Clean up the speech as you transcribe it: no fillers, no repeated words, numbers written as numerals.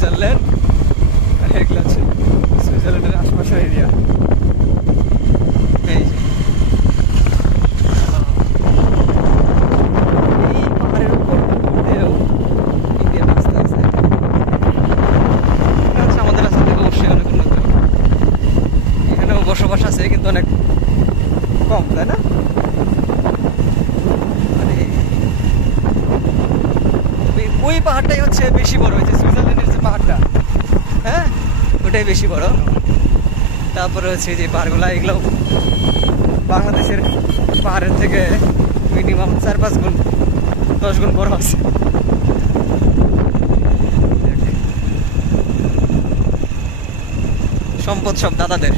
Switzerland, আর এগুলো হচ্ছে সুইজারল্যান্ডের আশপাশের এরিয়া। এই যে এই পাহাড়ের উপর দিয়েও ইন্ডিয়ান রাস্তা আছে। আচ্ছা, আমাদের রাস্তা থেকে অবশ্যই অনেক উন্নত। এখানেও বসবাস আছে কিন্তু অনেক কম, তাই না? ওই পাহাড়টাই হচ্ছে বেশি বড়, হয়েছে সুইজারল্যান্ডের যে পাহাড়টা, হ্যাঁ ওটাই বেশি বড়। তারপরে হচ্ছে যে পাহাড়গুলা, এগুলো বাংলাদেশের পাহাড়ের থেকে মিনিমাম 4-5 গুণ 10 গুণ বড় আছে। সম্পদ সব দাদাদের।